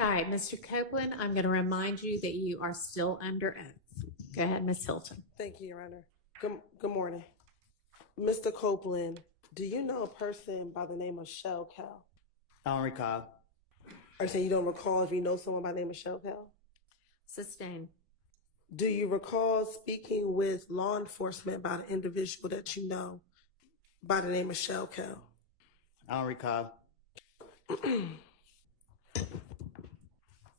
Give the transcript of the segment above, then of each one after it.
All right, Mr. Copeland, I'm going to remind you that you are still under oath. Go ahead, Ms. Hilton. Thank you, Your Honor. Good morning. Mr. Copeland, do you know a person by the name of Shell Cal? I don't recall. Are you saying you don't recall if you know someone by the name of Shell Cal? Sustain. Do you recall speaking with law enforcement about an individual that you know by the name of Shell Cal? I don't recall.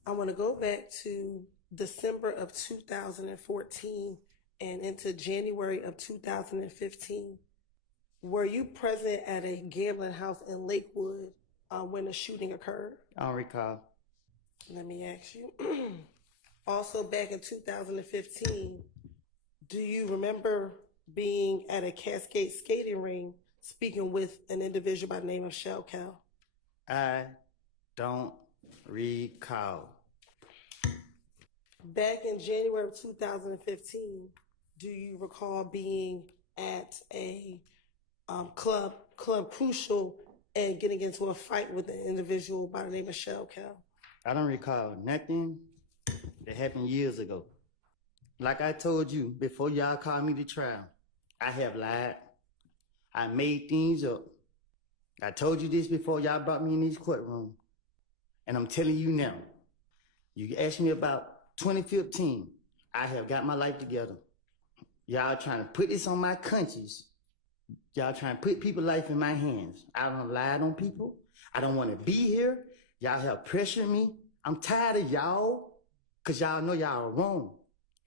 I want to go back to December of 2014 and into January of 2015. Were you present at a gambling house in Lakewood when the shooting occurred? I don't recall. Let me ask you. Also, back in 2015, do you remember being at a Cascade skating ring speaking with an individual by the name of Shell Cal? I don't recall. Back in January of 2015, do you recall being at a club Crucial and getting into a fight with an individual by the name of Shell Cal? I don't recall nothing that happened years ago. Like I told you, before y'all called me to trial, I have lied. I made things up. I told you this before y'all brought me in this courtroom. And I'm telling you now, you asked me about 2015. I have got my life together. Y'all trying to put this on my conscience. Y'all trying to put people's life in my hands. I don't lie on people. I don't want to be here. Y'all have pressured me. I'm tired of y'all because y'all know y'all are wrong.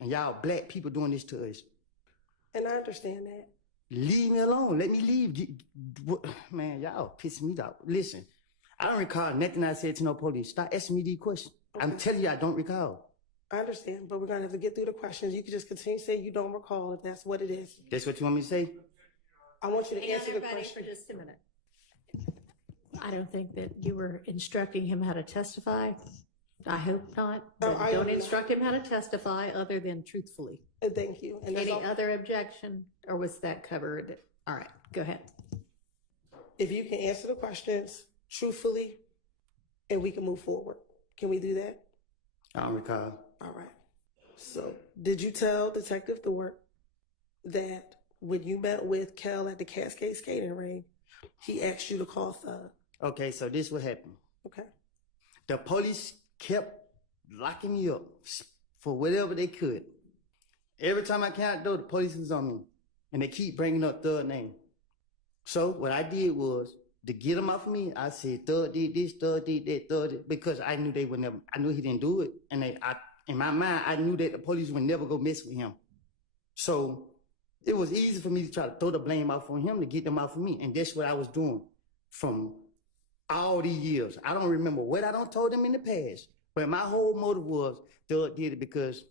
And y'all black people doing this to us. And I understand that. Leave me alone. Let me leave. Man, y'all pissing me off. Listen, I don't recall nothing I said to no police. Stop asking me these questions. Okay. I'm telling you, I don't recall. I understand, but we're going to have to get through the questions. You can just continue to say you don't recall if that's what it is. That's what you want me to say? I want you to answer the question. For just a minute. I don't think that you were instructing him how to testify. I hope not. But don't instruct him how to testify other than truthfully. Thank you. And any other objection, or was that covered? All right, go ahead. If you can answer the questions truthfully, and we can move forward. Can we do that? I don't recall. All right. So, did you tell Detective Thorpe that when you met with Kel at the Cascade skating ring, he asked you to call Thug? Okay, so this what happened. Okay. The police kept locking me up for whatever they could. Every time I came out the door, the police was on me. And they keep bringing up Thug's name. So what I did was, to get him off of me, I said, Thug did this, Thug did that, Thug did, because I knew they would never, I knew he didn't do it. And in my mind, I knew that the police would never go mess with him. So it was easy for me to try to throw the blame off on him to get them off of me. And that's what I was doing from all these years. I don't remember what I done told them in the past, but my whole motive was Thug did it because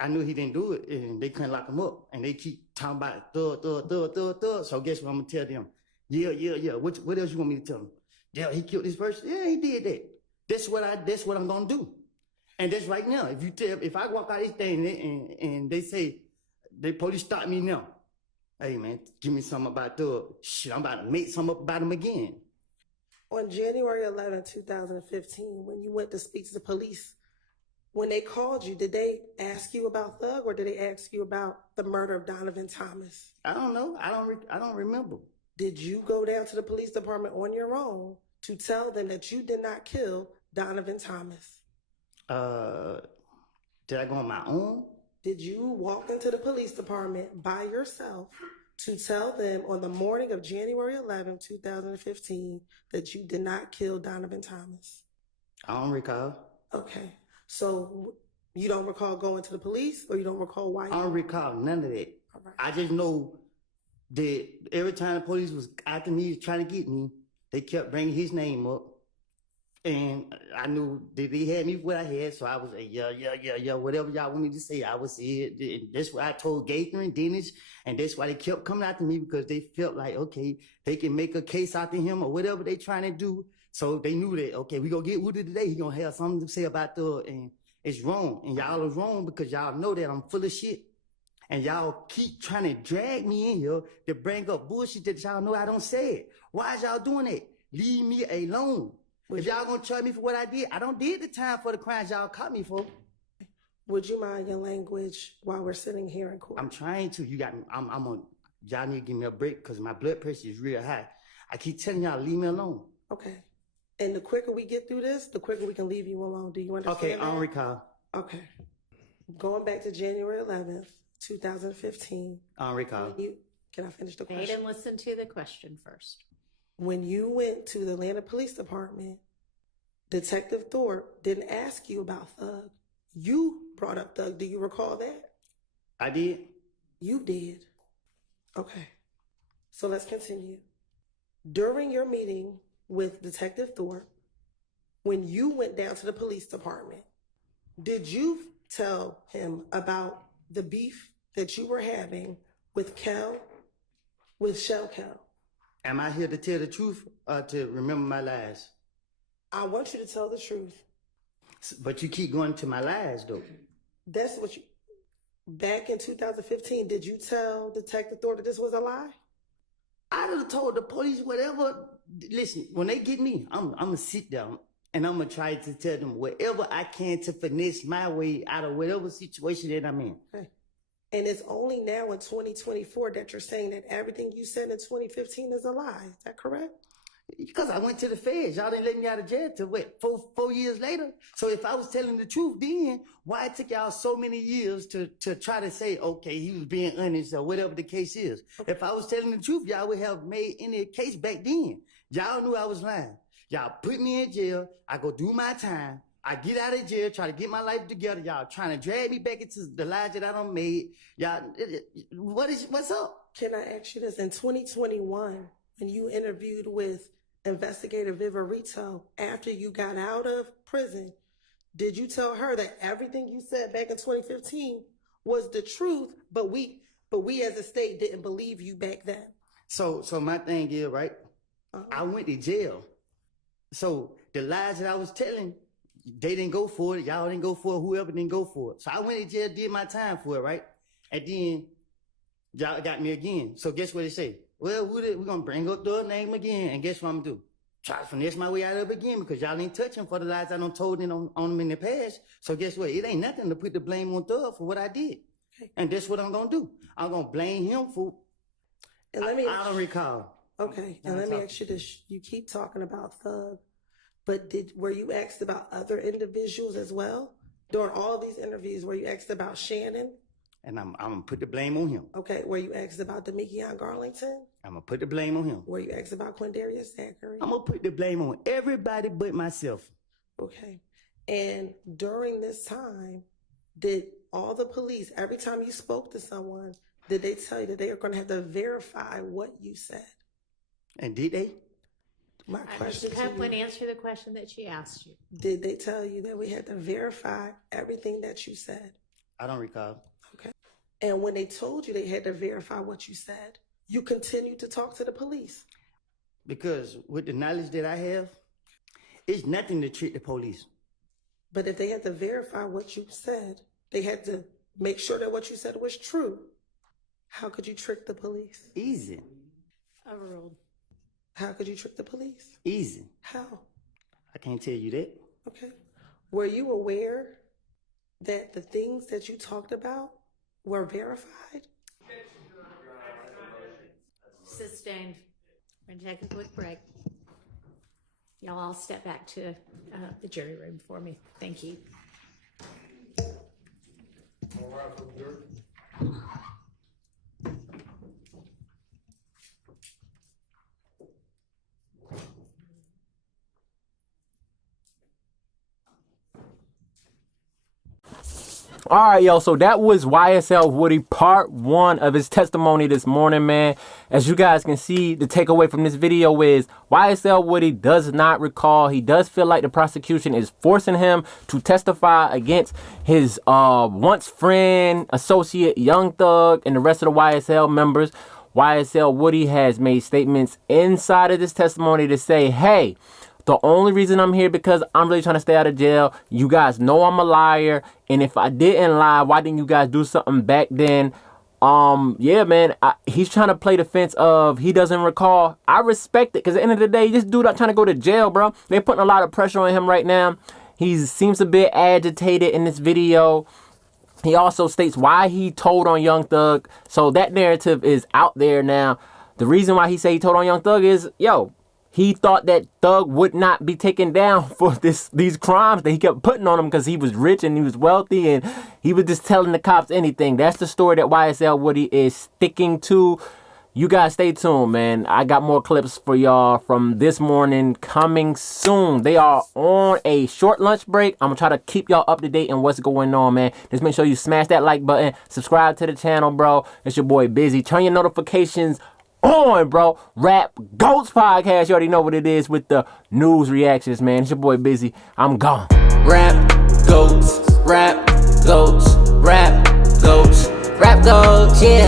I knew he didn't do it and they couldn't lock him up. And they keep talking about Thug. So guess what I'm gonna tell them? Yeah. What else you want me to tell them? Yeah, he killed this person. Yeah, he did that. That's what I'm gonna do. And that's right now. If I walk out this thing and they say, the police stop me now. Hey man, give me something about Thug. Shit, I'm about to make something up about him again. On January 11, 2015, when you went to speak to the police, when they called you, did they ask you about Thug or did they ask you about the murder of Donovan Thomas? I don't know. I don't remember. Did you go down to the police department on your own to tell them that you did not kill Donovan Thomas? Did I go on my own? Did you walk into the police department by yourself to tell them on the morning of January 11, 2015, that you did not kill Donovan Thomas? I don't recall. Okay. So you don't recall going to the police or you don't recall why? I don't recall none of that. All right. I just know that every time the police was after me, trying to get me, they kept bringing his name up. And I knew that they had me what I had, so I was like, yeah, whatever y'all want me to say, I would say it. And that's what I told Gaither and Dennis, and that's why they kept coming after me, because they felt like, okay, they can make a case out to him or whatever they trying to do. So they knew that, okay, we gonna get Woody today, he gonna have something to say about Thug, and it's wrong. And y'all is wrong because y'all know that I'm full of shit. And y'all keep trying to drag me in here to bring up bullshit that y'all know I don't say it. Why is y'all doing that? Leave me alone. If y'all gonna charge me for what I did, I don't did the time for the crimes y'all caught me for. Would you mind your language while we're sitting here in court? I'm trying to. You got me. Y'all need to give me a break because my blood pressure is real high. I keep telling y'all, leave me alone. Okay. And the quicker we get through this, the quicker we can leave you alone. Do you understand? Okay, I don't recall. Okay. Going back to January 11th, 2015. I don't recall. Can I finish the Wait question? and listen to the question first. When you went to the Atlanta Police Department, Detective Thorpe didn't ask you about Thug. You brought up Thug. Do you recall that? I did. You did. Okay. So let's continue. During your meeting with Detective Thorpe, when you went down to the police department, did you tell him about the beef that you were having with Shell Kel? Am I here to tell the truth or to remember my lies? I want you to tell the truth. But you keep going to my lies, though. That's what you... Back in 2015, did you tell Detective Thorpe that this was a lie? I'd have told the police whatever. Listen, when they get me, I'm going to sit down and I'm going to try to tell them whatever I can to finesse my way out of whatever situation that I'm in. Okay. And it's only now in 2024 that you're saying that everything you said in 2015 is a lie. Is that correct? Because I went to the feds. Y'all didn't let me out of jail till what, four years later? So if I was telling the truth then, why it took y'all so many years to try to say, okay, he was being honest or whatever the case is? Okay. If I was telling the truth, y'all would have made any case back then. Y'all knew I was lying. Y'all put me in jail. I go do my time. I get out of jail, try to get my life together. Y'all trying to drag me back into the lies that I done made. Y'all, what's up? Can I ask you this? In 2021, when you interviewed with Investigator Viverito after you got out of prison, did you tell her that everything you said back in 2015 was the truth, but we as a state didn't believe you back then? So my thing is, right? I went to jail. So the lies that I was telling, they didn't go for it. Y'all didn't go for it. Whoever didn't go for it. So I went to jail, did my time for it, right? And then y'all got me again. So guess what they say? Well, we're going to bring up the name again. And guess what I'm going to do? Try to finesse my way out of it again because y'all ain't touching for the lies I done told on them in the past. So guess what? It ain't nothing to put the blame on Thug for what I did. Okay. And that's what I'm going to do. I'm going to blame him for... And I don't recall. Okay. And let me ask you this. You keep talking about Thug, but were you asked about other individuals as well? During all these interviews, were you asked about Shannon? And I'm going to put the blame on him. Okay. Were you asked about Demekion Garlington? I'm going to put the blame on him. Were you asked about Quindarius Zachary? I'm going to put the blame on everybody but myself. Okay. And during this time, did all the police, every time you spoke to someone, did they tell you that they are going to have to verify what you said? And did they? My question to you. Wouldn't answer the question that she asked you. Did they tell you that we had to verify everything that you said? I don't recall. Okay. And when they told you they had to verify what you said, you continued to talk to the police? Because with the knowledge that I have, it's nothing to trick the police. But if they had to verify what you said, they had to make sure that what you said was true. How could you trick the police? Easy. Overruled. How could you trick the police? Easy. How? I can't tell you that. Okay. Were you aware that the things that you talked about were verified? Sustained. We're going to take a quick break. Y'all all step back to the jury room for me. Thank you. All right, from jury. All right, yo, so that was YSL Woody, part 1 of his testimony this morning, man. As you guys can see, the takeaway from this video is YSL Woody does not recall. He does feel like the prosecution is forcing him to testify against his once friend, associate, Young Thug, and the rest of the YSL members. YSL Woody has made statements inside of this testimony to say, hey, the only reason I'm here because I'm really trying to stay out of jail. You guys know I'm a liar. And if I didn't lie, why didn't you guys do something back then? Yeah, man, he's trying to play the fence of he doesn't recall. I respect it, because at the end of the day, this dude not trying to go to jail, bro. They're putting a lot of pressure on him right now. He seems a bit agitated in this video. He also states why he told on Young Thug. So that narrative is out there now. The reason why he say he told on Young Thug is, yo, he thought that Thug would not be taken down for these crimes that he kept putting on him because he was rich and he was wealthy and he was just telling the cops anything. That's the story that YSL Woody is sticking to. You guys stay tuned, man. I got more clips for y'all from this morning coming soon. They are on a short lunch break. I'm going to try to keep y'all up to date on what's going on, man. Just make sure you smash that like button. Subscribe to the channel, bro. It's your boy Busy. Turn your notifications on, bro. Rap Goats Podcast. You already know what it is with the news reactions, man. It's your boy Busy. I'm gone. Rap Goats, Rap Goats, Rap Goats, Rap Goats, yeah.